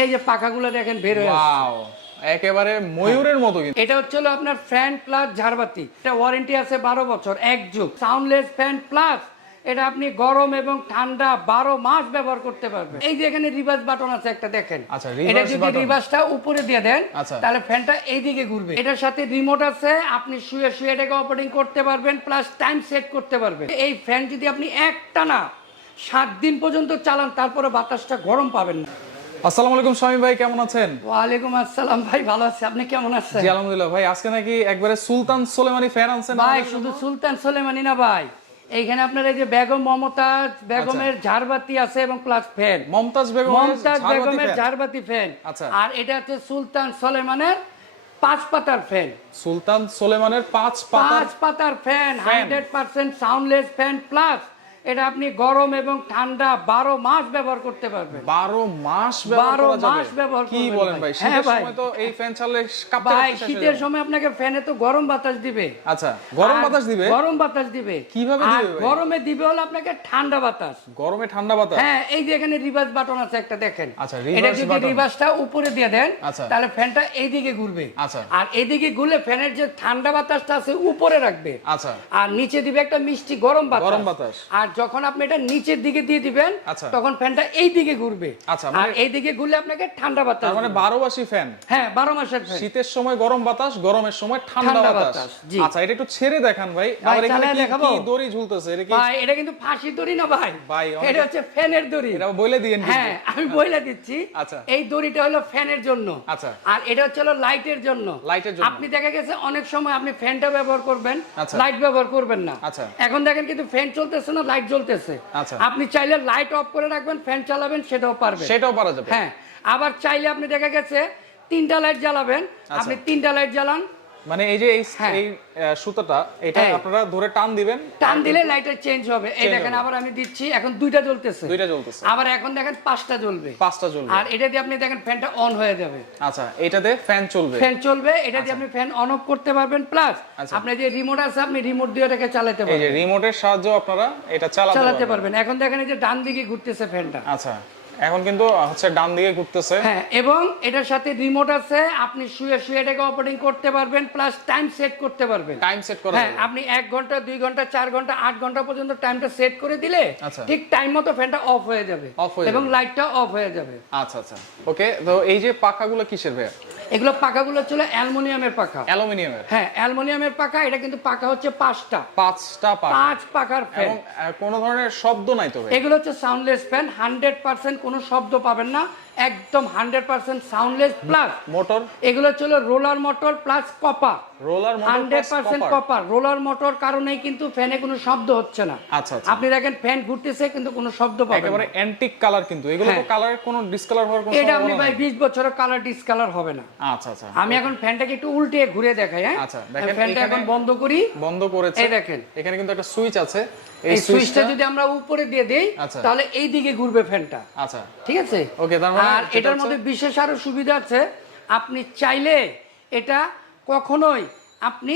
এই যে পাখাগুলো দেখেন বের হয়ে আসছে। ওয়াও, একেবারে ময়ূরের মতো কিন্তু। এটা হচ্ছে হলো আপনার ফ্যান প্লাস ঝাড়বাতি। এটা ওয়ারেন্টি আছে 12 বছর, এক যুগ। সাউন্ডলেস ফ্যান প্লাস এটা আপনি গরম এবং ঠান্ডা 12 মাস ব্যবহার করতে পারবেন। এই যে এখানে রিভার্স বাটন আছে একটা, দেখেন। আচ্ছা, এটা reverse যদি button। রিভার্সটা উপরে দিয়ে দেন আচ্ছা। তাহলে ফ্যানটা এইদিকে ঘুরবে। এটার সাথে রিমোট আছে, আপনি শুয়ে শুয়ে এটাকে অপারেটিং করতে পারবেন, প্লাস টাইম সেট করতে পারবেন। এই ফ্যান যদি আপনি একটানা 7 দিন পর্যন্ত চালান, তারপরে বাতাসটা গরম পাবেন না। আসসালামু আলাইকুম শামীম ভাই, কেমন আছেন? ওয়ালাইকুম আসসালাম ভাই, ভালো আছি, আপনি কেমন আছেন? জি আলহামদুলিল্লাহ ভাই। আজকে নাকি একবারে সুলতান সুলেমানি ফ্যান আনছেন ভাই? শুধু সুলতান সুলেমানি না ভাই, এইখানে আপনার এই যে বেগম মমতাজ বেগমের ঝাড়বাতি আছে এবং প্লাস ফ্যান। মমতাজ বেগমের ঝাড়বাতি ফ্যান। আচ্ছা। আর এটা হচ্ছে সুলতান সুলেমানের 5 পাতার ফ্যান। সুলতান সুলেমানের 5 পাতার ফ্যান, 100% সাউন্ডলেস ফ্যান প্লাস এটা আপনি গরম এবং ঠান্ডা 12 মাস ব্যবহার করতে পারবেন। 12 মাস ব্যবহার করা 12 যাবে? মাস ব্যবহার কি করবেন বলেন ভাই? হ্যাঁ শীতের ভাই। সময় তো এই ফ্যান চালালে কাঁপতে ভাই কাঁপতে শেষ হয়ে শীতের যাবে। সময় আপনাকে ফ্যানে তো গরম বাতাস দিবে। আচ্ছা, গরম আর বাতাস দিবে? গরম বাতাস দিবে। কিভাবে আর দিবে ভাই? গরমে দিবে হলো আপনাকে ঠান্ডা বাতাস। গরমে ঠান্ডা বাতাস? হ্যাঁ, এই যে এখানে রিভার্স বাটন আছে একটা, দেখেন। আচ্ছা, এটা reverse যদি button। রিভার্সটা উপরে দিয়ে দেন আচ্ছা। তাহলে ফ্যানটা এইদিকে ঘুরবে। আচ্ছা। আর এইদিকে ঘুরলে ফ্যানের যে ঠান্ডা বাতাসটা আছে উপরে রাখবে। আচ্ছা। আর নিচে দিবে একটা মিষ্টি গরম গরম বাতাস। বাতাস। আর যখন আপনি এটা নিচের দিকে দিয়ে দিবেন আচ্ছা। তখন ফ্যানটা এইদিকে ঘুরবে। আচ্ছা, আর এইদিকে ঘুরলে আপনাকে ঠান্ডা বাতাস তার মানে দিবে। 12 মাসি ফ্যান। হ্যাঁ, 12 মাসের ফ্যান। শীতের সময় গরম বাতাস, গরমের সময় ঠান্ডা ঠান্ডা বাতাস। বাতাস, জি। আচ্ছা, এটা একটু ছেড়ে দেখান ভাই। ভাই, আবার এখানে চালায় দেখাবো? কি দড়ি ঝুলতেছে? এটা কি? ভাই এটা কিন্তু ফাঁসি দড়ি না ভাই, ভাই, অনেকে- এটা হচ্ছে ফ্যানের দড়ি। এটা বলে দিয়েন কিন্তু। হ্যাঁ, আমি বলে দিচ্ছি। আচ্ছা। এই দড়িটা হলো ফ্যানের জন্য। আচ্ছা। আর এটা হচ্ছে হলো লাইটের জন্য। লাইটের জন্য। আপনি দেখা গেছে অনেক সময় আপনি ফ্যানটা ব্যবহার করবেন, আচ্ছা। লাইট ব্যবহার করবেন না। আচ্ছা। এখন দেখেন কিন্তু ফ্যান চলতেছে না, লাইট জ্বলতেছে। আচ্ছা। আপনি চাইলে লাইট অফ করে রাখবেন, ফ্যান চালাবেন, সেটাও পারবেন। সেটাও পারা যাবে। হ্যাঁ, আবার চাইলে আপনি দেখা গেছে 3টা লাইট জ্বালাবেন, আপনি 3টা লাইট জ্বালান। মানে এই যে হ্যাঁ। এই সুতাটা, এটা হ্যাঁ। আপনারা ধরে টান দিবেন, টান দিলে লাইটের চেঞ্জ হবে। এই দেখেন, হবে। আবার আমি দিচ্ছি, এখন 2টা জ্বলতেছে। 2টা জ্বলতেছে। আবার এখন দেখেন 5টা জ্বলবে। 5টা জ্বলবে। আর এটা দিয়ে আপনি দেখেন ফ্যানটা অন হয়ে যাবে। আচ্ছা, এটাতে ফ্যান চলবে। ফ্যান চলবে, এটা দিয়ে আপনি ফ্যান অন অফ করতে পারবেন, প্লাস আচ্ছা। আপনার যে রিমোট আছে আপনি রিমোট দিয়ে এটাকে চালাতে এই যে পারবেন। রিমোটের সাহায্যে আপনারা এটা চালাতে চালাতে পারবেন। পারবেন। এখন দেখেন এই যে ডান দিকে ঘুরতেছে ফ্যানটা। আচ্ছা, এখন কিন্তু হচ্ছে ডান দিকে ঘুরতেছে। হ্যাঁ, এবং এটার সাথে রিমোট আছে, আপনি শুয়ে শুয়ে এটাকে অপারেটিং করতে পারবেন, প্লাস টাইম সেট করতে পারবেন। টাইম সেট করা হ্যাঁ, যাবে। আপনি 1 ঘন্টা 2 ঘন্টা 4 ঘন্টা 8 ঘন্টা পর্যন্ত টাইমটা সেট করে দিলে আচ্ছা। ঠিক টাইম মতো ফ্যানটা অফ হয়ে যাবে Off হয়ে এবং যাবে। লাইটটা অফ হয়ে যাবে। আচ্ছা আচ্ছা, ওকে। তো এই যে পাখাগুলো কিসের ভাই? এগুলো পাখাগুলো ছিল অ্যালুমিনিয়ামের পাখা। অ্যালুমিনিয়ামের? হ্যাঁ, অ্যালুমিনিয়ামের পাখা। এটা কিন্তু পাখা হচ্ছে 5টা 5টা পাখা। 5 পাখার ফ্যান। এবং কোনো ধরনের শব্দ নাই তো ভাই? এগুলো হচ্ছে সাউন্ডলেস ফ্যান, 100% কোনো শব্দ পাবেন না, একদম 100% সাউন্ডলেস। Plus motor? এগুলো ছিল roller motor plus copper. Roller motor 100% copper. Roller motor কারণেই কিন্তু ফ্যানে কোনো শব্দ হচ্ছে না। আচ্ছা আচ্ছা, আপনি দেখেন ফ্যান ঘুরতেছে কিন্তু কোনো শব্দ পাবেন একেবারে না। অ্যান্টিক কালার কিন্তু। এগুলো তো হ্যাঁ। কালার কোনো ডিসকালার হওয়ার কোনো এটা আপনি সম্ভাবনা ভাই নাই? 20 বছরের কালার ডিসকালার হবে না। আচ্ছা আচ্ছা, আমি এখন ফ্যানটাকে একটু উল্টে ঘুরে দেখাই। হ্যাঁ, আচ্ছা, দেখেন ফ্যানটা এখানে এখন বন্ধ করি। বন্ধ করেছে। এই দেখেন, এখানে কিন্তু একটা সুইচ আছে। এই সুইচটা যদি আমরা উপরে দিয়ে দেই আচ্ছা। তাহলে এই দিকে ঘুরবে ফ্যানটা। আচ্ছা, ঠিক আছে। ওকে। তার মানে আর যেটা এটার হচ্ছে- মধ্যে বিশেষ আরো সুবিধা আছে, আপনি চাইলে এটা কখনোই আপনি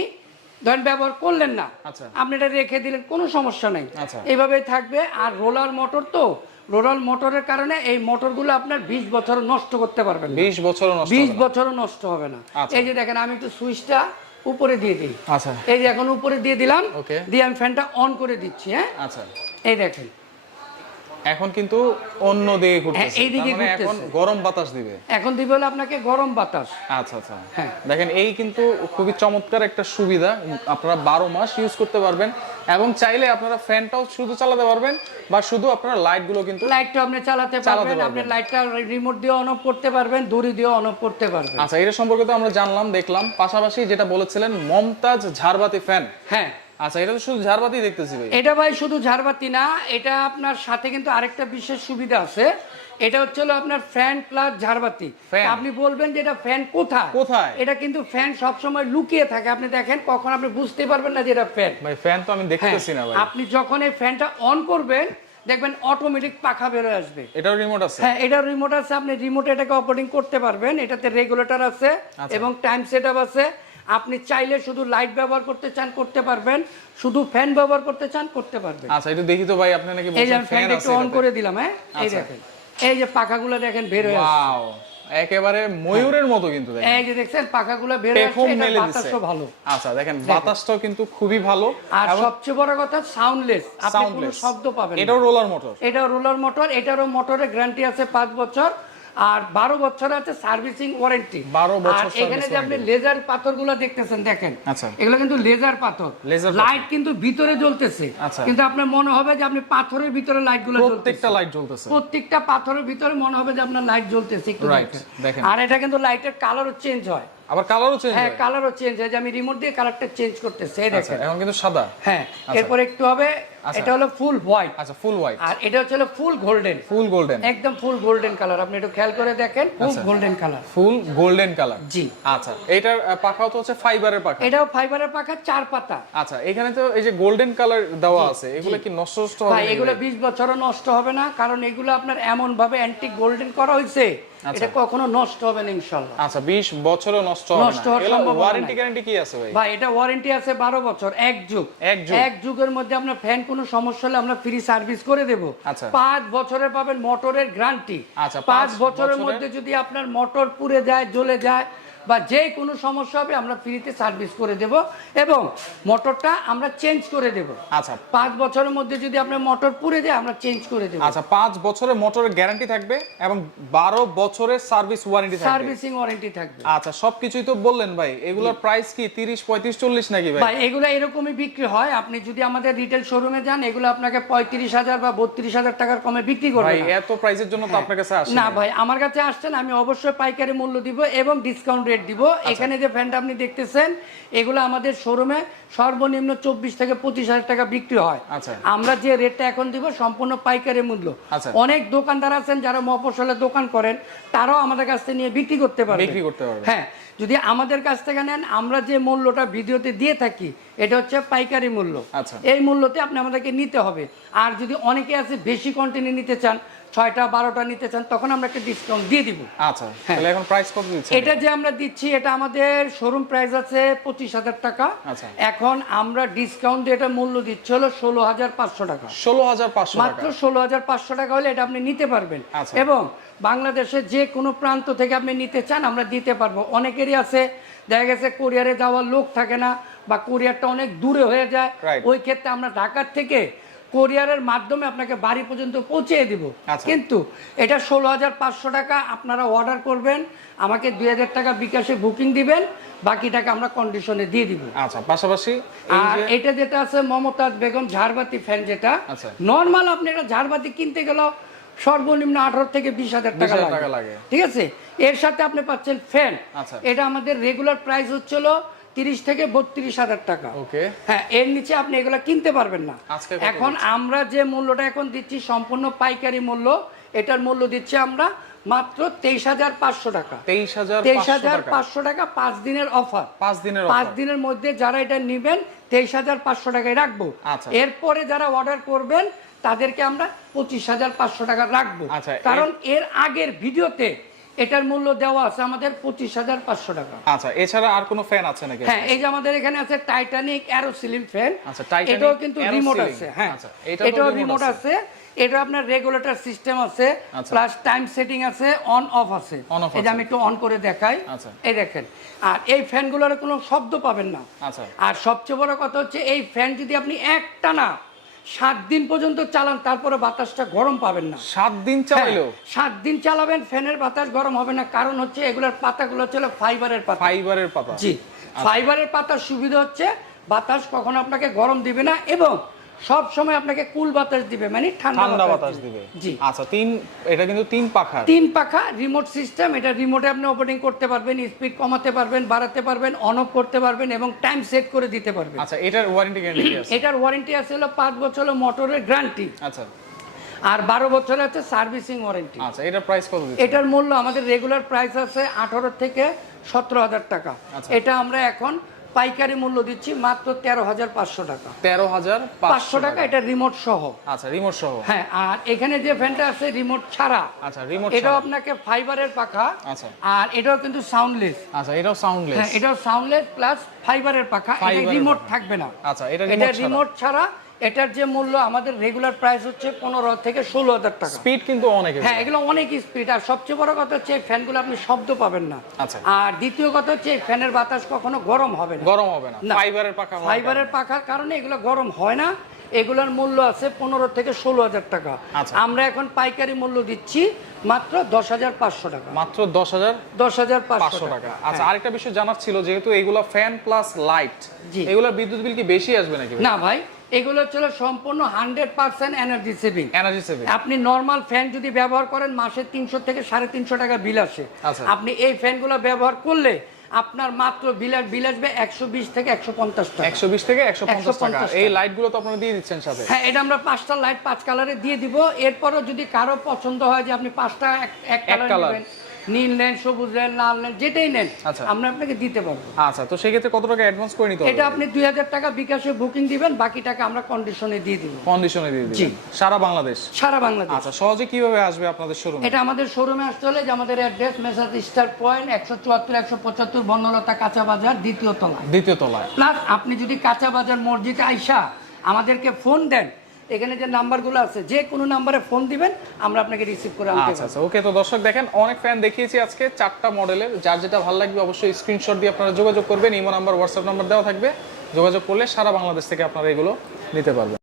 ধরেন ব্যবহার করলেন না, আচ্ছা। আপনি এটা রেখে দিলেন, কোনো সমস্যা নেই, আচ্ছা। এইভাবেই থাকবে। আর রোলার মোটর, তো রোলার মোটরের কারণে এই মোটরগুলো আপনার 20 বছর নষ্ট করতে পারবেন না। 20 বছরও নষ্ট 20 হবে না। বছরও নষ্ট হবে না। আচ্ছা। এই যে দেখেন, আমি একটু সুইচটা উপরে দিয়ে দিই। আচ্ছা, এই যে এখন উপরে দিয়ে দিলাম, ওকে। দিয়ে আমি ফ্যানটা অন করে দিচ্ছি। হ্যাঁ, আচ্ছা, এই দেখেন, এখন কিন্তু অন্য দিকে ঘুরতেছে। এই দিকে তার মানে এখন ঘুরতেছে। গরম বাতাস দিবে। এখন দিবে হলো আপনাকে গরম বাতাস। আচ্ছা আচ্ছা, হ্যাঁ। দেখেন এই কিন্তু খুবই চমৎকার একটা সুবিধা। আপনারা 12 মাস ইউজ করতে পারবেন এবং চাইলে আপনারা ফ্যানটাও শুধু চালাতে পারবেন বা শুধু আপনারা লাইট গুলো কিন্তু লাইটটা আপনি চালাতে পারবেন, আপনি লাইটটা রিমোট দিয়ে অন অফ করতে পারবেন, দড়ি দিয়ে অন অফ করতে পারবেন। আচ্ছা, এটা সম্পর্কে তো আমরা জানলাম, দেখলাম। পাশাপাশি যেটা বলেছিলেন মমতাজ ঝাড়বাতি ফ্যান। হ্যাঁ, আচ্ছা, এটা তো শুধু ঝাড়বাতি দেখতেছি ভাই। এটা ভাই শুধু ঝাড়বাতি না, এটা আপনার সাথে কিন্তু আরেকটা বিশেষ সুবিধা আছে। এটা হচ্ছে হলো আপনার ফ্যান প্লাস ঝাড়বাতি। ফ্যান। আপনি বলবেন যে এটা ফ্যান কোথায় কোথায়? এটা কিন্তু ফ্যান সব সময় লুকিয়ে থাকে। আপনি দেখেন, কখন আপনি বুঝতে পারবেন না যে এটা ফ্যান। ভাই ফ্যান তো আমি দেখতেছি না ভাই। আপনি যখন এই ফ্যানটা অন করবেন দেখবেন অটোমেটিক পাখা বের হয়ে আসবে। এটাও রিমোট আছে? হ্যাঁ, এটার রিমোট আছে, আপনি রিমোটে এটাকে অপারেটিং করতে পারবেন। এটাতে রেগুলেটর আছে এবং টাইম সেটআপ আছে। আপনি চাইলে শুধু লাইট ব্যবহার করতে চান করতে পারবেন, শুধু ফ্যান ব্যবহার করতে চান করতে পারবেন। আচ্ছা, একটু দেখি তো ভাই, আপনি নাকি এই যে বলছেন আমি ফ্যান ফ্যানটা আছে একটু অন এটাতে? করে দিলাম। হ্যাঁ, এই আচ্ছা। দেখেন, এই যে পাখাগুলো দেখেন বের হয়ে আসছে। ওয়াও, একেবারে ময়ূরের মতো কিন্তু দেখেন। এই যে দেখছেন পাখাগুলো বের হয়ে আসছে, এটা বাতাসও ভালো। আচ্ছা দেখেন বাতাসটাও কিন্তু খুবই ভালো। আর সবচেয়ে বড় কথা সাউন্ডলেস, আপনি কোনো শব্দ পাবেন না। এটাও রোলার মোটর। এটাও রোলার মোটর, এটারও মোটরের গ্যারান্টি আছে 5 বছর আর 12 বছর আছে সার্ভিসিং ওয়ারেন্টি। 12 বছর আর এখানে যে আপনি লেজার পাথরগুলো দেখতেছেন দেখেন, আচ্ছা এগুলো কিন্তু লেজার পাথর, লাইট কিন্তু ভিতরে জ্বলতেছে, কিন্তু আপনার মনে হবে যে আপনি পাথরের ভিতরে লাইটগুলো জ্বলতেছে, প্রত্যেকটা লাইট জ্বলতেছে, প্রত্যেকটা পাথরের ভিতরে মনে হবে যে আপনার লাইট জ্বলতেছে একটু দেখেন। আর এটা কিন্তু লাইটের কালারও চেঞ্জ হয়, আবার কালারও চেঞ্জ হয়। হ্যাঁ কালারও চেঞ্জ হয়, যে আমি রিমোট দিয়ে কালারটা চেঞ্জ করতেছি, এই দেখেন এখন কিন্তু সাদা। হ্যাঁ এরপর একটু হবে, এটা হলো ফুল হোয়াইট। আচ্ছা ফুল হোয়াইট। আর এটা হচ্ছে ফুল গোল্ডেন। ফুল গোল্ডেন, একদম ফুল গোল্ডেন কালার, আপনি একটু খেয়াল করে দেখেন, full golden colour, full golden colour. জি আচ্ছা এটার পাখাও তো হচ্ছে ফাইবারের পাখা। এটাও ফাইবারের পাখা, 4 পাতা। আচ্ছা এখানে তো এই যে গোল্ডেন কালার দেওয়া আছে, এগুলো কি নষ্ট হবে? ভাই এগুলো 20 বছরও নষ্ট হবে না, কারণ এগুলো আপনার এমন ভাবে অ্যান্টিক গোল্ডেন করা হয়েছে, এটা কখনো নষ্ট হবে না ইনশাআল্লাহ। আচ্ছা 20 বছরও নষ্ট হবে না। এগুলো ওয়ারেন্টি গ্যারান্টি কি আছে ভাই? ভাই এটা ওয়ারেন্টি আছে 12 বছর, এক যুগ। এক যুগের মধ্যে আপনার ফ্যান কোনো সমস্যা হলে আমরা ফ্রি সার্ভিস করে দেব। 5 বছরের পাবেন মোটরের গ্যারান্টি। আচ্ছা 5 বছরের মধ্যে যদি আপনার মোটর পুড়ে যায়, জ্বলে যায় বা যে কোনো সমস্যা হবে আমরা ফ্রিতে সার্ভিস করে দেব এবং মোটরটা আমরা চেঞ্জ করে দেব। আচ্ছা 5 বছরের মধ্যে যদি আপনার মোটর পুড়ে যায় আমরা চেঞ্জ করে দেব। আচ্ছা 5 বছরের মোটরের গ্যারান্টি থাকবে এবং 12 বছরের সার্ভিস ওয়ারেন্টি থাকবে, সার্ভিসিং ওয়ারেন্টি থাকবে। আচ্ছা সবকিছুই তো বললেন ভাই, এগুলোর প্রাইস কি 30 35 40 নাকি ভাই? ভাই এগুলো এরকমই বিক্রি হয়, আপনি যদি আমাদের রিটেল শোরুমে যান এগুলো আপনাকে 35,000 বা 32,000 টাকার কমে বিক্রি করবে ভাই। এত প্রাইসের জন্য তো আপনার কাছে আসে না ভাই, আমার কাছে আসছেন আমি অবশ্যই পাইকারি মূল্য দিব এবং ডিসকাউন্ট রেট দিব। এখানে যে ফ্যানটা আপনি দেখতেছেন এগুলো আমাদের শোরুমে সর্বনিম্ন 24 থেকে 25,000 টাকা বিক্রি হয়। আমরা যে রেটটা এখন দিব সম্পূর্ণ পাইকারি মূল্য। অনেক দোকানদার আছেন যারা মফস্বলে দোকান করেন, তারাও আমাদের কাছ থেকে নিয়ে বিক্রি করতে পারবে। হ্যাঁ যদি আমাদের কাছ থেকে নেন, আমরা যে মূল্যটা ভিডিওতে দিয়ে থাকি এটা হচ্ছে পাইকারি মূল্য। এই মূল্যতে আপনি আমাদেরকে নিতে হবে। আর যদি অনেকে আছে বেশি কোয়ান্টিটি নিতে চান, 6টা 12টা নিতে চান, তখন আমরা একটা ডিসকাউন্ট দিয়ে দিব। আচ্ছা তাহলে এখন প্রাইস কত দিচ্ছেন? এটা যে আমরা দিচ্ছি এটা আমাদের শোরুম প্রাইস আছে 25,000 টাকা। এখন আমরা ডিসকাউন্ট দিয়ে এটা মূল্য দিচ্ছি হলো 16,500 টাকা। 16,500 টাকা, মাত্র 16,500 টাকা হলে এটা আপনি নিতে পারবেন এবং বাংলাদেশের যে কোনো প্রান্ত থেকে আপনি নিতে চান আমরা দিতে পারবো। অনেকেরই আছে দেখা গেছে কুরিয়ারে যাওয়ার লোক থাকে না বা কুরিয়ারটা অনেক দূরে হয়ে যায়, ওই ক্ষেত্রে আমরা ঢাকার থেকে কোরিয়ারের মাধ্যমে আপনাকে বাড়ি পর্যন্ত পৌঁছে দিব। কিন্তু এটা 16,500 টাকা, আপনারা অর্ডার করবেন, আমাকে 2,000 টাকা বিকাশে বুকিং দিবেন, বাকি টাকা আমরা কন্ডিশনে দিয়ে দিব। আচ্ছা পাশাপাশি আর এটা যেটা আছে মমতাজ বেগম ঝাড়বাতি ফ্যান, যেটা নরমাল আপনি একটা ঝাড়বাতি কিনতে গেল সর্বনিম্ন 18 থেকে 20,000 টাকা লাগে, ঠিক আছে? এর সাথে আপনি পাচ্ছেন ফ্যান। এটা আমাদের রেগুলার প্রাইস হচ্ছিল 30 থেকে 32,000 টাকা। হ্যাঁ এর নিচে আপনি এগুলা কিনতে পারবেন না। এখন আমরা যে মূল্যটা এখন দিচ্ছি সম্পূর্ণ পাইকারি মূল্য, এটার মূল্য দিচ্ছি আমরা মাত্র 23,500 টাকা। 23,500 টাকা 5 দিনের অফার। 5 দিনের মধ্যে যারা এটা নেবেন 23,500 টাকায় রাখবো। এরপরে যারা অর্ডার করবেন তাদেরকে আমরা 25,500 টাকা রাখবো, কারণ এর আগের ভিডিওতে এটার মূল্য দেওয়া আছে আমাদের 25,500 টাকা। আচ্ছা এছাড়া আর কোনো ফ্যান আছে নাকি? হ্যাঁ এই যে আমাদের এখানে আছে টাইটানিক অ্যারোসিলিং ফ্যান। এটাও কিন্তু রিমোট আছে। হ্যাঁ এটাও রিমোট আছে। এটা আপনার রেগুলেটর সিস্টেম আছে, প্লাস টাইম সেটিং আছে, অন অফ আছে। এই যে আমি একটু অন করে দেখাই, এই দেখেন। আর এই ফ্যানগুলোর কোনো শব্দ পাবেন না। আর সবচেয়ে বড় কথা হচ্ছে এই ফ্যান যদি আপনি একটানা 7 দিন পর্যন্ত চালান তারপরে বাতাসটা গরম পাবেন না। 7 দিন চালাইলেও? 7 দিন চালাবেন ফ্যানের বাতাস গরম হবে না, কারণ হচ্ছে এগুলোর পাতাগুলো ছিল ফাইবারের পাতা। ফাইবারের পাতা? জি ফাইবারের পাতার সুবিধা হচ্ছে বাতাস কখনো আপনাকে গরম দিবে না এবং সব সময় আপনাকে কুল বাতাস দিবে, মানে ঠান্ডা বাতাস দিবে। জি আচ্ছা এটা কিন্তু 3 পাখা রিমোট সিস্টেম। এটা রিমোটে আপনি অপারেটিং করতে পারবেন, স্পিড কমাতে পারবেন, বাড়াতে পারবেন, অন অফ করতে পারবেন এবং টাইম সেট করে দিতে পারবেন। আচ্ছা এটার ওয়ারেন্টি গ্যারান্টি কি আছে? এটার ওয়ারেন্টি আছে হলো 5 বছর মোটরের গ্যারান্টি। আচ্ছা আর 12 বছর আছে সার্ভিসিং ওয়ারেন্টি। আচ্ছা এটার প্রাইস কত দিচ্ছেন? এটার মূল্য আমাদের রেগুলার প্রাইস আছে 18 থেকে 17,000 টাকা। এটা আমরা এখন পাইকারি মূল্য দিচ্ছি মাত্র 13,500 টাকা। 13,500 টাকা, এটা রিমোট সহ। আচ্ছা রিমোট সহ। হ্যাঁ আর এখানে যে ফ্যানটা আছে রিমোট ছাড়া। আচ্ছা রিমোট এটাও আপনাকে ফাইবারের পাখা। আচ্ছা আর এটাও কিন্তু সাউন্ডলেস। আচ্ছা এটাও সাউন্ডলেস? হ্যাঁ এটাও সাউন্ডলেস প্লাস ফাইবারের পাখা, এটা রিমোট থাকবে না। আচ্ছা এটা রিমোট ছাড়া। এটার যে মূল্য আমাদের রেগুলার প্রাইস হচ্ছে 15 থেকে 16,000 টাকা। স্পিড কিন্তু অনেক। হ্যাঁ, এগুলো অনেক স্পিড। আর সবচেয়ে বড় কথা হচ্ছে এই ফ্যানগুলো আপনি শব্দ পাবেন না। আচ্ছা। আর দ্বিতীয় কথা হচ্ছে এই ফ্যানের বাতাস কখনো গরম হবে না। গরম হবে না, না। ফাইবারের পাখা। ফাইবারের পাখার কারণে এগুলো গরম হয় না। এগুলোর মূল্য আছে 15 থেকে 16,000 টাকা। আচ্ছা। আমরা এখন পাইকারি মূল্য দিচ্ছি মাত্র 10,500 টাকা। মাত্র 10,500 টাকা। আচ্ছা, আরেকটা বিষয় জানার ছিল, যেহেতু এগুলো ফ্যান প্লাস লাইট, জি। এগুলোর বিদ্যুৎ বিল কি বেশি আসবে নাকি? না ভাই, এগুলো ছিল সম্পূর্ণ 100% এনার্জি সেভিং। Energy saving. আপনি নরমাল ফ্যান যদি ব্যবহার করেন মাসে 300 থেকে 350 টাকা বিল আসে। আচ্ছা। আপনি এই ফ্যানগুলো ব্যবহার করলে আপনার মাত্র বিল আসবে 120 থেকে 150 টাকা। 120 থেকে 150 টাকা। 150 এই লাইটগুলো তো আপনারা দিয়ে দিচ্ছেন সাথে? হ্যাঁ, এটা আমরা 5টা লাইট 5 কালারে দিয়ে দিব। এরপরও যদি কারো পছন্দ হয় যে আপনি 5টা এক কালার কালার। নেবেন, নীল নেন, সবুজ নেন, লাল নেন, যেটাই নেন, আচ্ছা। আমরা আপনাকে দিতে পারবো। আচ্ছা, তো সেই ক্ষেত্রে কত টাকা অ্যাডভান্স করে নিতে হবে? এটা আপনি 2000 টাকা বিকাশে বুকিং দিবেন, বাকি টাকা আমরা কন্ডিশনে দিয়ে দিব। কন্ডিশনে দিয়ে জি। দিবেন সারা বাংলাদেশ? সারা বাংলাদেশ। আচ্ছা, সহজে কিভাবে আসবে আপনাদের শোরুমে? এটা আমাদের শোরুমে আসতে হলে যে আমাদের অ্যাড্রেস মেসাজ স্টার পয়েন্ট 174 175 বনলতা কাঁচা বাজার, দ্বিতীয় তলা। দ্বিতীয় তলায়। প্লাস আপনি যদি কাঁচা বাজার মসজিদে আইসা আমাদেরকে ফোন দেন, এখানে যে নাম্বারগুলো আছে যে কোনো নাম্বারে ফোন দিবেন, আমরা আপনাকে রিসিভ করে আনতে আচ্ছা আচ্ছা, ওকে। তো দর্শক দেখেন, অনেক ফ্যান দেখিয়েছি আজকে 4টা মডেলের। যার যেটা ভালো লাগবে অবশ্যই স্ক্রিনশট দিয়ে আপনারা যোগাযোগ করবেন। ইমো নাম্বার, হোয়াটসঅ্যাপ নাম্বার দেওয়া থাকবে। যোগাযোগ করলে সারা বাংলাদেশ থেকে আপনারা এগুলো নিতে পারবেন।